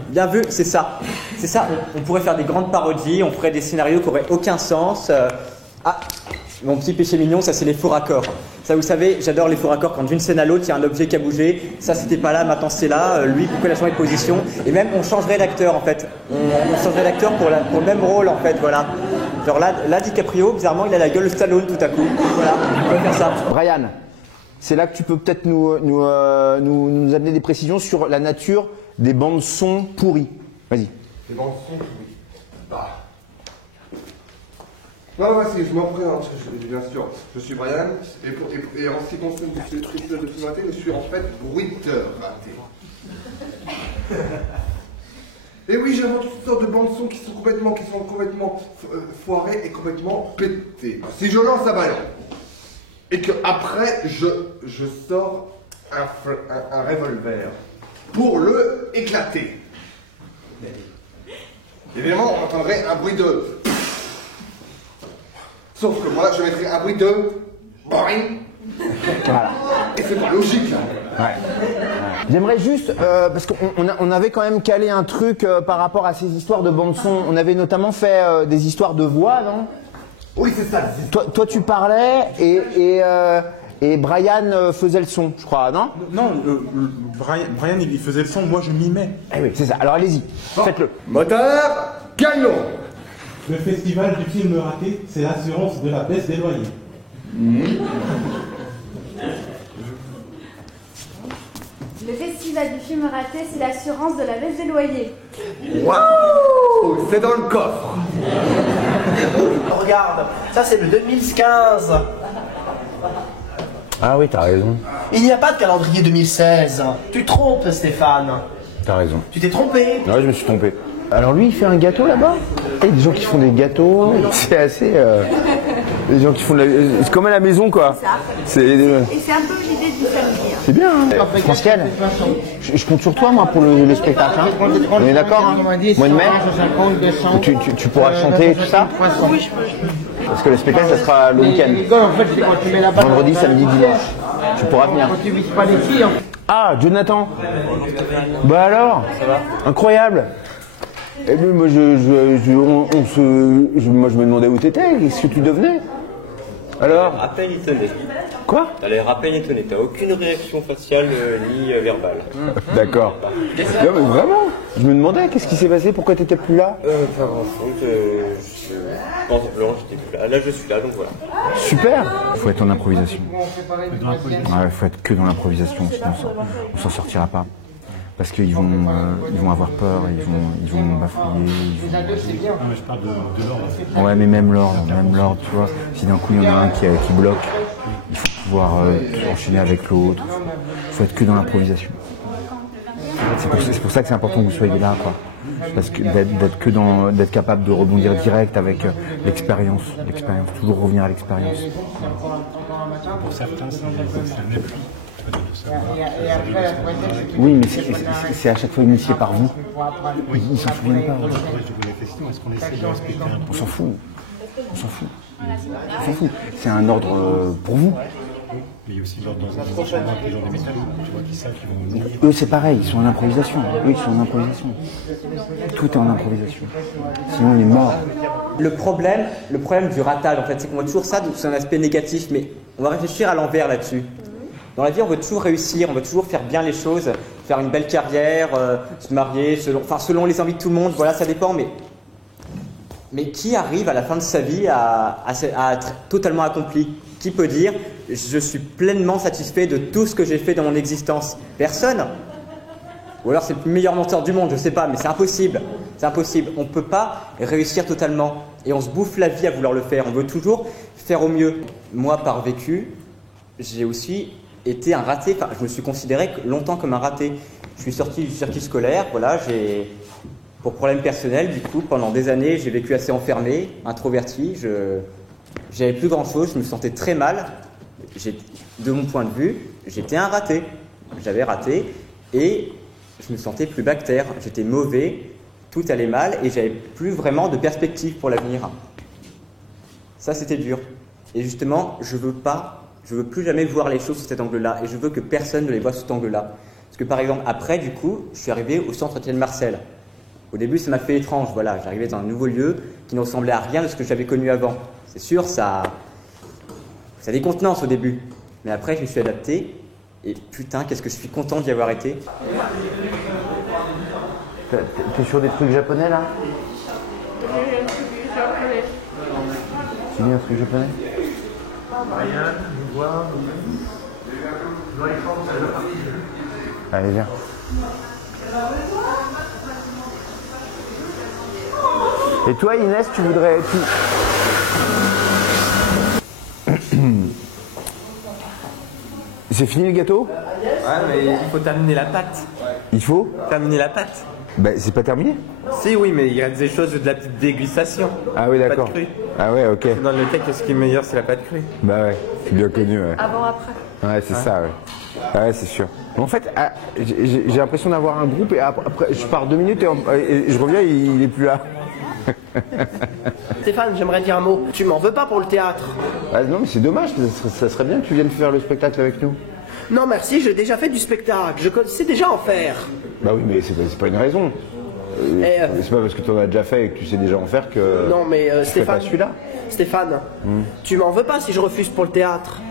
Bien vu, c'est ça. C'est ça, on pourrait faire des grandes parodies, on ferait des scénarios qui n'auraient aucun sens. Mon petit péché mignon, ça c'est les faux raccords. Ça vous savez, j'adore les faux raccords, quand d'une scène à l'autre, il y a un objet qui a bougé, ça c'était pas là, maintenant c'est là, lui pourquoi il a changé de position, et même on changerait d'acteur en fait. On changerait d'acteur pour le même rôle en fait, voilà. Genre là, DiCaprio, bizarrement, il a la gueule de Stallone tout à coup. Voilà, on peut faire ça. Brian, c'est là que tu peux peut-être nous amener des précisions sur la nature des bandes son pourries. Vas-y. Des bandes son pourries. Non, si, je m'en présente, bien sûr. Je suis Brian, et en ce qui concerne le festival de film raté, je suis en fait bruiteur raté. Et oui, j'invente toutes sortes de bandes son qui sont complètement foirées et complètement pétées. Si je lance un ballon, et que après je sors un revolver pour le éclater, évidemment on entendrait un bruit de... Sauf que moi, je mettrais un bruit de... boing. Voilà. Et c'est pas logique, là. Ouais. J'aimerais juste, parce qu'on avait quand même calé un truc par rapport à ces histoires de bande-son. On avait notamment fait des histoires de voix, non? Oui, c'est ça. Toi, tu parlais et Brian faisait le son, je crois, non? Non, Brian, il faisait le son, moi je mimais. Eh oui, c'est ça. Alors allez-y, faites-le. Moteur, gagnons. Le festival du film raté, c'est l'assurance de la baisse des loyers. Le festival l'épisode du film raté, c'est l'assurance de la baisse des loyers. Waouh! C'est dans le coffre. Regarde, ça c'est le 2015. Ah oui, t'as raison. Il n'y a pas de calendrier 2016. Tu te trompes, Stéphane. T'as raison. Tu t'es trompé. Ouais, je me suis trompé. Alors lui, il fait un gâteau là-bas? Il y a des gens qui font des gâteaux, c'est assez... des gens qui font de la... C'est comme à la maison, quoi. C'est ça. C'est... Et c'est un peu l'idée du samedi. C'est bien, hein. Franciel, je compte sur toi, moi, pour le spectacle. Hein. On est d'accord, hein? Mois de mai, tu pourras chanter et tout ça? Oui, je peux. Parce que le spectacle, ça sera le week-end. Vendredi, samedi, dimanche. Tu pourras venir. Ah, Jonathan. Bah alors? Incroyable. Et bien, moi, moi, je me demandais où t'étais, qu'est-ce que tu devenais? Alors? À peine étonné. Quoi? T'as l'air à peine étonné, t'as aucune réaction faciale ni verbale. D'accord. Non mais vraiment, je me demandais qu'est-ce qui s'est passé, pourquoi t'étais plus là? Pas grand chose, je pense simplement j'étais plus là. Là je suis là donc voilà. Super. Faut être en improvisation. Ouais, faut être que dans l'improvisation, sinon on s'en sortira pas. Parce qu'ils vont avoir peur, ils vont bafouiller. Je parle de l'ordre. Ouais, mais même l'ordre, tu vois. Si d'un coup il y en a un qui bloque, il faut pouvoir enchaîner avec l'autre. Il faut être que dans l'improvisation. C'est pour ça que c'est important que vous soyez là, quoi. Parce que d'être capable de rebondir direct avec l'expérience. Toujours revenir à l'expérience. Pour certains, c'est un appui. Oui, mais c'est à chaque fois initié par vous. Ils s'en souviennent pas. On s'en fout. C'est un ordre pour vous. Il y a aussi l'ordre dans les gens des métallos, tu vois, qui savent qu'ils vont venir. Eux, c'est pareil, ils sont en improvisation. Tout est en improvisation. Sinon, on est mort. Le problème du ratage, en fait, c'est qu'on voit toujours ça sous un aspect négatif, mais on va réfléchir à l'envers là-dessus. Dans la vie, on veut toujours réussir, on veut toujours faire bien les choses, faire une belle carrière, se marier, selon les envies de tout le monde, voilà, ça dépend, mais qui arrive à la fin de sa vie à être totalement accompli? Qui peut dire « je suis pleinement satisfait de tout ce que j'ai fait dans mon existence » Personne. Ou alors c'est le meilleur menteur du monde, je sais pas, mais c'est impossible. C'est impossible. On ne peut pas réussir totalement. Et on se bouffe la vie à vouloir le faire. On veut toujours faire au mieux. Moi, par vécu, j'ai aussi été un raté. Enfin, je me suis considéré longtemps comme un raté. Je suis sorti du circuit scolaire, voilà, pour problèmes personnels, du coup, pendant des années, j'ai vécu assez enfermé, introverti. J'avais plus grand chose, je me sentais très mal. De mon point de vue, j'étais un raté. J'avais raté et je me sentais plus bactère. J'étais mauvais, tout allait mal et j'avais plus vraiment de perspective pour l'avenir. Ça, c'était dur. Et justement, je veux plus jamais voir les choses sous cet angle-là et je veux que personne ne les voit sous cet angle-là. Parce que par exemple, après, du coup, je suis arrivé au centre Étienne Marcel. Au début, ça m'a fait étrange. Voilà, j'arrivais dans un nouveau lieu qui ne ressemblait à rien de ce que j'avais connu avant. C'est sûr, ça a des contenances au début. Mais après, je me suis adapté. Et putain, qu'est-ce que je suis content d'y avoir été. T'es sur des trucs japonais, là? Tu lis un truc japonais? Ryan, nous voir. Allez, viens. Et toi, Inès, tu voudrais... C'est fini le gâteau? Ouais, mais il faut terminer la pâte. Il faut terminer la pâte. Ben, c'est pas terminé? Si, oui, mais il reste des choses de la petite dégustation. Ah oui, d'accord. Pâte crue. Ah ouais, ok. Dans le texte, ce qui est meilleur, c'est la pâte crue. Bah ouais, c'est bien connu, ouais. Avant, après. Ouais, c'est ça, ouais. Ouais, c'est sûr. En fait, j'ai l'impression d'avoir un groupe et après, je pars 2 minutes et je reviens, il est plus là. Stéphane, j'aimerais dire un mot. Tu m'en veux pas pour le théâtre? Ah non, mais c'est dommage, ça serait bien que tu viennes faire le spectacle avec nous. Non, merci, j'ai déjà fait du spectacle. Je sais déjà en faire. Bah oui, mais c'est pas une raison. C'est pas parce que tu en as déjà fait et que tu sais déjà en faire que. Non, mais tu fais Stéphane. pas celui-là. Stéphane, tu m'en veux pas si je refuse pour le théâtre?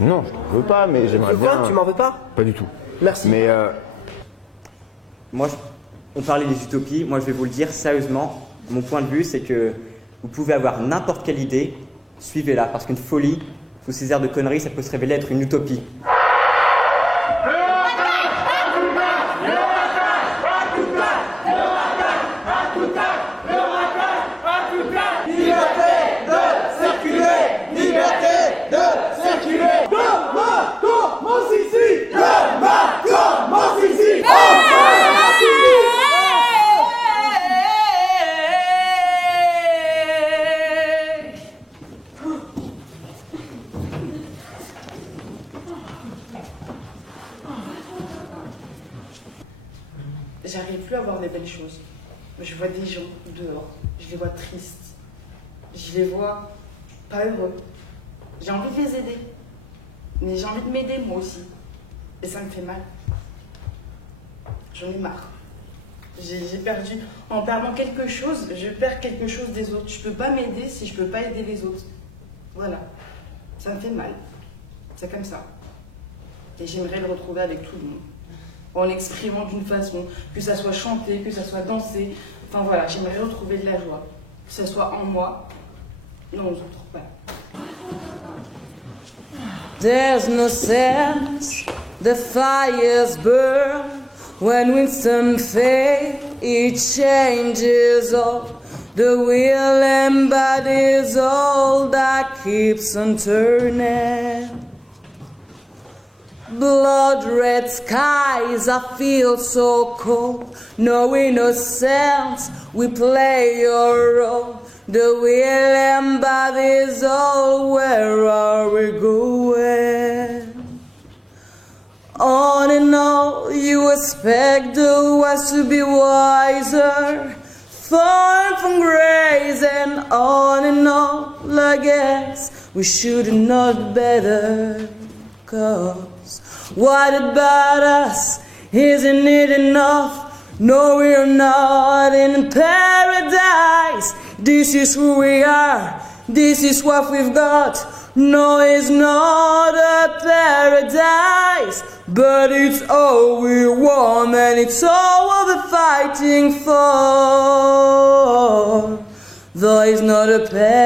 Non, je t'en veux pas, mais j'aimerais bien. Tu m'en veux pas? Pas du tout. Merci. Mais moi, on parlait des utopies. Moi, je vais vous le dire sérieusement. Mon point de vue, c'est que vous pouvez avoir n'importe quelle idée, suivez-la, parce qu'une folie, sous ces airs de conneries, ça peut se révéler être une utopie. des belles choses. Je vois des gens dehors, je les vois tristes, je les vois pas heureux. J'ai envie de les aider, mais j'ai envie de m'aider moi aussi. Et ça me fait mal. J'en ai marre. J'ai perdu, en perdant quelque chose, je perds quelque chose des autres. Je peux pas m'aider si je peux pas aider les autres. Voilà, ça me fait mal. C'est comme ça. Et j'aimerais le retrouver avec tout le monde. En l'exprimant d'une façon, que ça soit chanté, que ça soit dansé. Enfin voilà, j'aimerais retrouver de la joie. Que ça soit en moi et en aux autres. Voilà. There's no sense, the fires burn. When Winston fades, it changes all. The wheel embodies all that keeps on turning. Blood red skies, I feel so cold. No innocence, we play your role. The wheel embodies all, where are we going? On and on, you expect the wise to be wiser. Far from grace and on, I guess we should have known better. 'Cause what about us? Isn't it enough? No, we're not in paradise. This is who we are. This is what we've got. No, it's not a paradise, but it's all we want and it's all we're fighting for. Though it's not a paradise.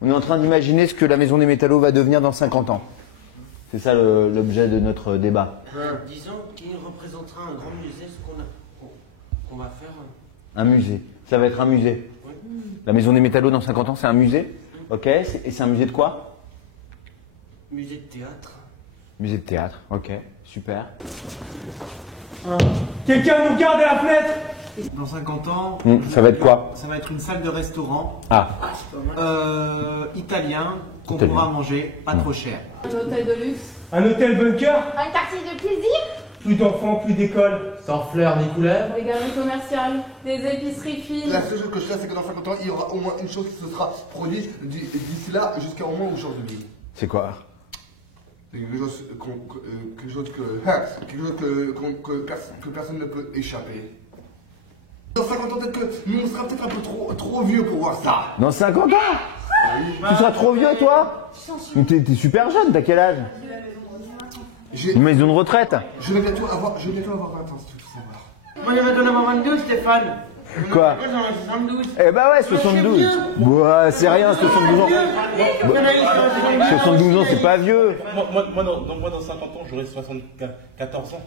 On est en train d'imaginer ce que la Maison des Métallos va devenir dans 50 ans. C'est ça l'objet de notre débat. Disons qu'il représentera un grand musée, ce qu'on va faire. Un musée. Ça va être un musée. Oui. La Maison des Métallos dans 50 ans, c'est un musée. Ok. Et c'est un musée de quoi? Musée de théâtre. Musée de théâtre. Ok. Super. Quelqu'un nous garde à la fenêtre. Dans 50 ans, Ça va être quoi? ça va être une salle de restaurant Ah. italien qu'on Italien. pourra manger pas trop cher. Un hôtel de luxe. Un hôtel bunker. Un quartier de plaisir. Plus d'enfants, plus d'école. Sans fleurs ni couleurs. Des galeries commerciales. Des épiceries fines. La seule chose que je sais, c'est que dans 50 ans, il y aura au moins une chose qui se sera produite d'ici là jusqu'à au moins aujourd'hui. C'est quoi? Quelque chose que personne ne peut échapper. Dans 50 ans, peut-être que nous, on sera peut-être un peu trop vieux pour voir ça. Dans 50 ans? Tu seras trop vieux, toi? T'es super jeune, t'as quel âge? Une maison de retraite? Je vais bientôt avoir 20 ans, si tu veux savoir. Moi, j'aimerais en avoir 22, Stéphane. Quoi? Moi, j'en ai 72. Eh bah ouais, 72. Ouais, c'est rien, 72 ans. 72 ans, c'est pas vieux. Moi, dans 50 ans, j'aurai 74 ans.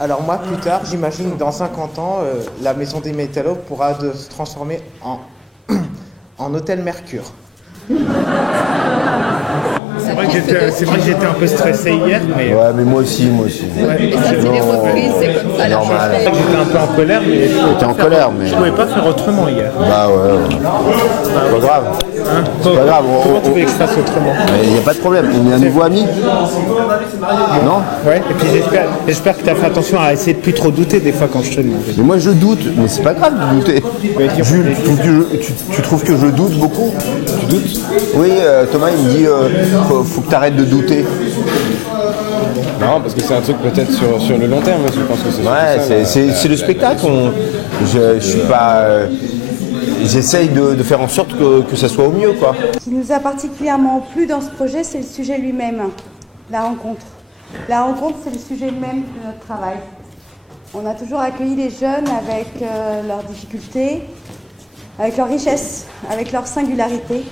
Alors moi, plus tard, j'imagine dans 50 ans, la Maison des Métallos pourra se transformer en hôtel Mercure. C'est vrai que j'étais un peu stressé hier, mais... Ouais, mais moi aussi. Ouais, mais ça, c'est les reprises, c'est comme ça. C'est normal. J'étais un peu en colère, mais... Je pouvais pas faire autrement hier. Bah ouais. C'est pas grave. Hein? C'est pas grave. Comment tu veux que je fasse autrement? Il n'y a pas de problème. On est un nouveau ami. Non? Ouais, et puis j'espère que tu as fait attention à essayer de plus trop douter des fois quand je te demande. Mais moi je doute, mais c'est pas grave de douter. Jules, tu trouves que je doute beaucoup? Tu doutes? Oui, Thomas il me dit faut que tu arrêtes de douter. Non, parce que c'est un truc peut-être sur le long terme, je pense que c'est ouais, c'est le spectacle. Je suis pas. J'essaye de faire en sorte que ça soit au mieux, quoi. Ce qui nous a particulièrement plu dans ce projet, c'est le sujet lui-même, la rencontre. La rencontre, c'est le sujet même de notre travail. On a toujours accueilli les jeunes avec leurs difficultés, avec leurs richesses, avec leurs singularités,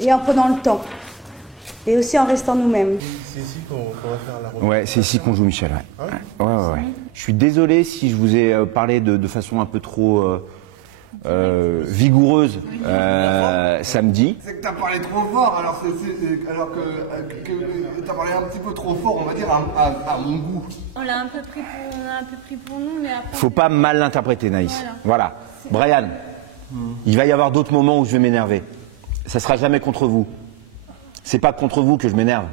et en prenant le temps, et aussi en restant nous-mêmes. C'est ici qu'on va faire la rencontre. Ouais, c'est ici qu'on joue, Michel. Ouais. Ouais. Je suis désolé si je vous ai parlé de façon un peu trop vigoureuse samedi. C'est que t'as parlé trop fort, alors que t'as parlé un petit peu trop fort, on va dire, à mon goût. On l'a un peu pris pour nous, mais après... Faut pas mal l'interpréter, Naïs. Voilà. Brian, il va y avoir d'autres moments où je vais m'énerver. Ça sera jamais contre vous. C'est pas contre vous que je m'énerve.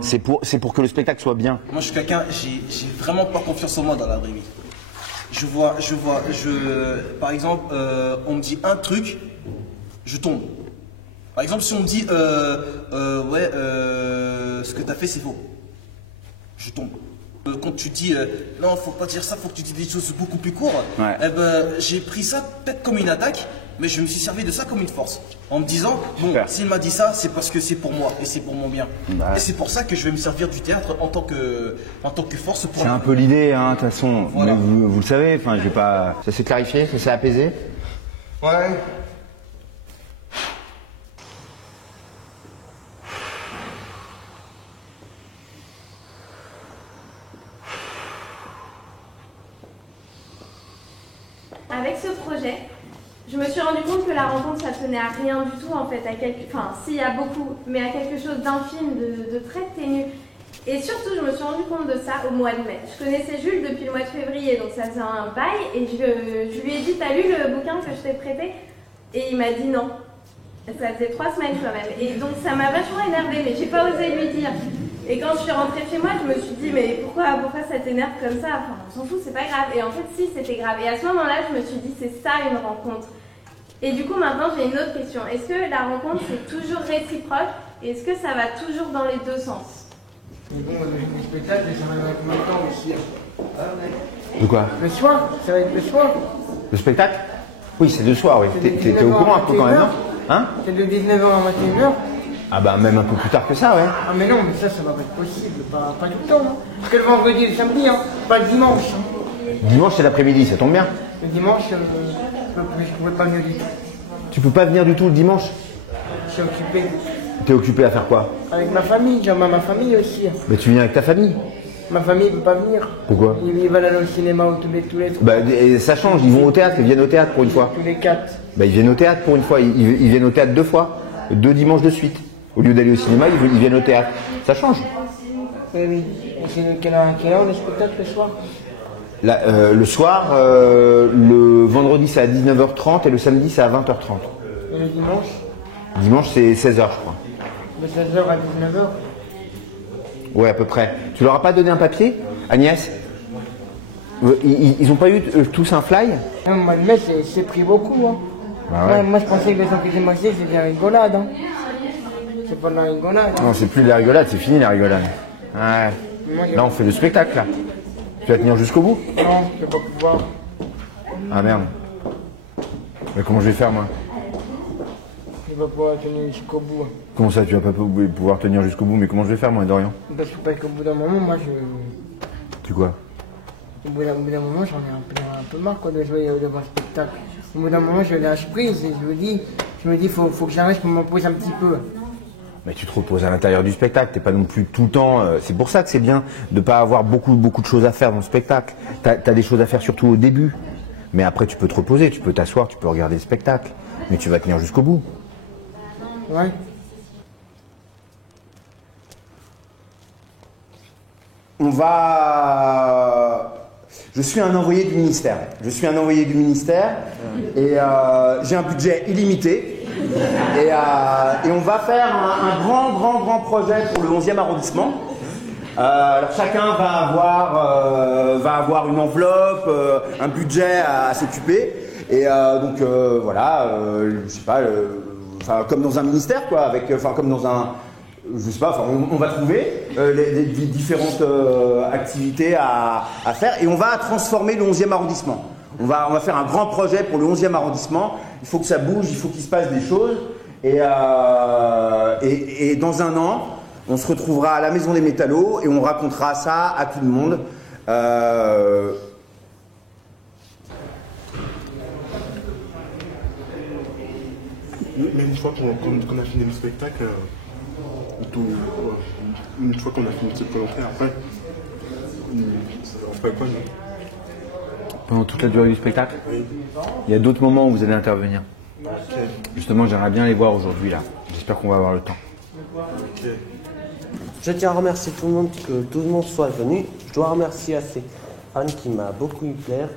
C'est pour que le spectacle soit bien. Moi, je suis quelqu'un, j'ai vraiment pas confiance en moi dans la vraie vie. Par exemple, on me dit un truc, je tombe. Par exemple, si on me dit, ce que t'as fait, c'est faux, je tombe. Quand tu dis, non, faut pas dire ça, faut que tu dises des choses beaucoup plus courtes, eh ben, j'ai pris ça peut-être comme une attaque, mais je me suis servi de ça comme une force. En me disant, bon, s'il m'a dit ça, c'est parce que c'est pour moi et c'est pour mon bien. Et c'est pour ça que je vais me servir du théâtre en tant que force pour... C'est un peu l'idée, hein, de toute façon. Voilà. Vous le savez, enfin, je vais pas... Ça s'est clarifié, ça s'est apaisé? Ouais. Avec ce projet, je me suis rendu compte que la rencontre, ça tenait à rien du tout, en fait, enfin, s'il y a beaucoup, mais à quelque chose d'infime, de très ténu. Et surtout, je me suis rendu compte de ça au mois de mai. Je connaissais Jules depuis le mois de février, donc ça faisait un bail, et je lui ai dit, t'as lu le bouquin que je t'ai prêté? Et il m'a dit non. Ça faisait 3 semaines quand même. Et donc ça m'a vachement énervée, mais j'ai pas osé lui dire. Et quand je suis rentrée chez moi, je me suis dit, mais pourquoi ça t'énerve comme ça? Enfin, on s'en fout, c'est pas grave. Et en fait, si, c'était grave. Et à ce moment-là, je me suis dit, c'est ça une rencontre. Et du coup, maintenant, j'ai une autre question. Est-ce que la rencontre, c'est toujours réciproque? Et est-ce que ça va toujours dans les deux sens? Mais bon, le spectacle, ça va être maintenant aussi. De quoi? Le soir, ça va être le soir. Le spectacle? Oui, c'est de soir, oui. T'es au courant un peu quand même, non? Hein? C'est de 19h à 21h. Ah bah même un peu plus tard que ça, ouais. Ah mais non, mais ça va pas être possible, pas tout le temps. Hein. Parce que le vendredi et le samedi, hein, pas le dimanche. Hein. Dimanche c'est l'après-midi, ça tombe bien. Le dimanche, je pouvais pas venir du tout. Tu peux pas venir du tout le dimanche? Je suis occupé. T'es occupé à faire quoi? Avec ma famille, j'ai ma famille aussi. Mais tu viens avec ta famille? Ma famille ne peut pas venir. Pourquoi? Ils veulent aller au cinéma tous les trois. Bah ça change, ils vont au théâtre, ils viennent au théâtre pour une fois. Tous les 4. Bah ils viennent au théâtre pour une fois, ils viennent au théâtre 2 fois, 2 dimanches de suite. Au lieu d'aller au cinéma, ils viennent au théâtre. Ça change. Oui, oui. Et c'est quelle heure le spectacle le soir? Le soir, le vendredi c'est à 19h30 et le samedi c'est à 20h30. Et le dimanche? Dimanche c'est 16h je crois. De 16h à 19h? Ouais, à peu près. Tu leur as pas donné un papier, Agnès? Ils ont pas eu tous un fly? Non, mais c'est pris beaucoup. Hein. Ah ouais. Moi je pensais que le temps que j'ai marché c'était la rigolade. Hein. C'est pas de la rigolade. Non, c'est plus de la rigolade, c'est fini la rigolade. Ouais. Là, on fait le spectacle, là. Tu vas tenir jusqu'au bout? Non, je vais pas pouvoir. Ah merde. Mais comment je vais faire, moi? Je vais pas pouvoir tenir jusqu'au bout. Comment ça, tu vas pas pouvoir tenir jusqu'au bout? Mais comment je vais faire, moi, Dorian? Parce qu'au bout d'un moment, moi, Tu quoi? Au bout d'un moment, j'en ai un peu marre, quoi, de jouer devant un spectacle. Au bout d'un moment, je lâche prise et je me dis, faut que j'arrête, je me repose un petit peu. Mais tu te reposes à l'intérieur du spectacle, t'es pas non plus tout le temps. C'est pour ça que c'est bien de pas avoir beaucoup de choses à faire dans le spectacle. T'as des choses à faire surtout au début. Mais après, tu peux te reposer, tu peux t'asseoir, tu peux regarder le spectacle. Mais tu vas tenir jusqu'au bout. Ouais. On va... Je suis un envoyé du ministère. Et j'ai un budget illimité. Et on va faire un grand projet pour le 11e arrondissement. Alors chacun va avoir une enveloppe, un budget à s'occuper. Et donc voilà, je sais pas, comme dans un ministère quoi, comme dans un... Je sais pas, on va trouver les différentes activités à faire et on va transformer le 11e arrondissement. On va faire un grand projet pour le 11e arrondissement. Il faut que ça bouge, il faut qu'il se passe des choses. Et dans un an, on se retrouvera à la Maison des Métallos et on racontera ça à tout le monde. Mais une fois qu'on a fini le spectacle, une fois qu'on a fini de se présenter, après, on ferait quoi, nous? Pendant toute la durée du spectacle? Oui. Il y a d'autres moments où vous allez intervenir. Okay. Justement, j'aimerais bien les voir aujourd'hui là. J'espère qu'on va avoir le temps. Okay. Je tiens à remercier tout le monde, que tout le monde soit venu. Je dois remercier assez Anne qui m'a beaucoup eu plaire.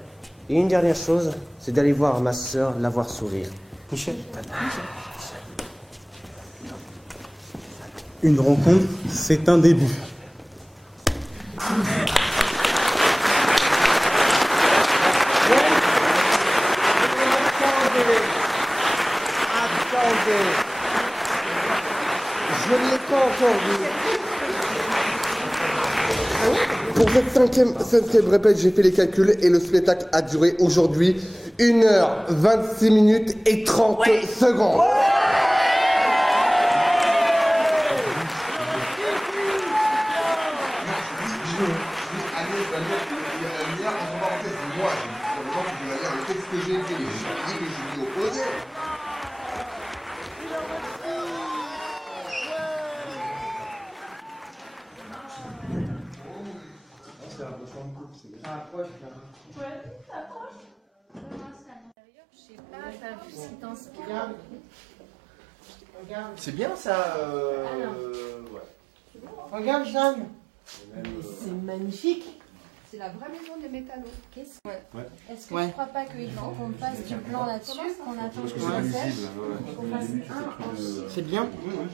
Et une dernière chose, c'est d'aller voir ma soeur, la voir sourire. Michel. Une rencontre, c'est un début. Attendez. Je ne l'ai pas entendu. Pour cette cinquième répète, j'ai fait les calculs et le spectacle a duré aujourd'hui 1h26 minutes et 30 secondes. C'est bien ça. Regarde, Jeanne. C'est magnifique. C'est la vraie maison des métallos. Est-ce que tu ne crois pas qu'il faut qu'on fasse du plan là-dessus, qu'on attend que ça sèche, qu'on fasse C'est bien.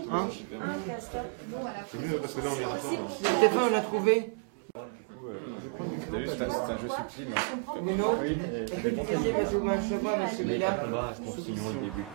Hein? un cascade d'eau à la C'est mieux parce que là on est raccord. Stéphane, on l'a trouvé. T'as vu, c'est un jeu subtil. Bruno, est-ce que tu sais, parce que moi je sais pas, mais celui-là. Continuons le début.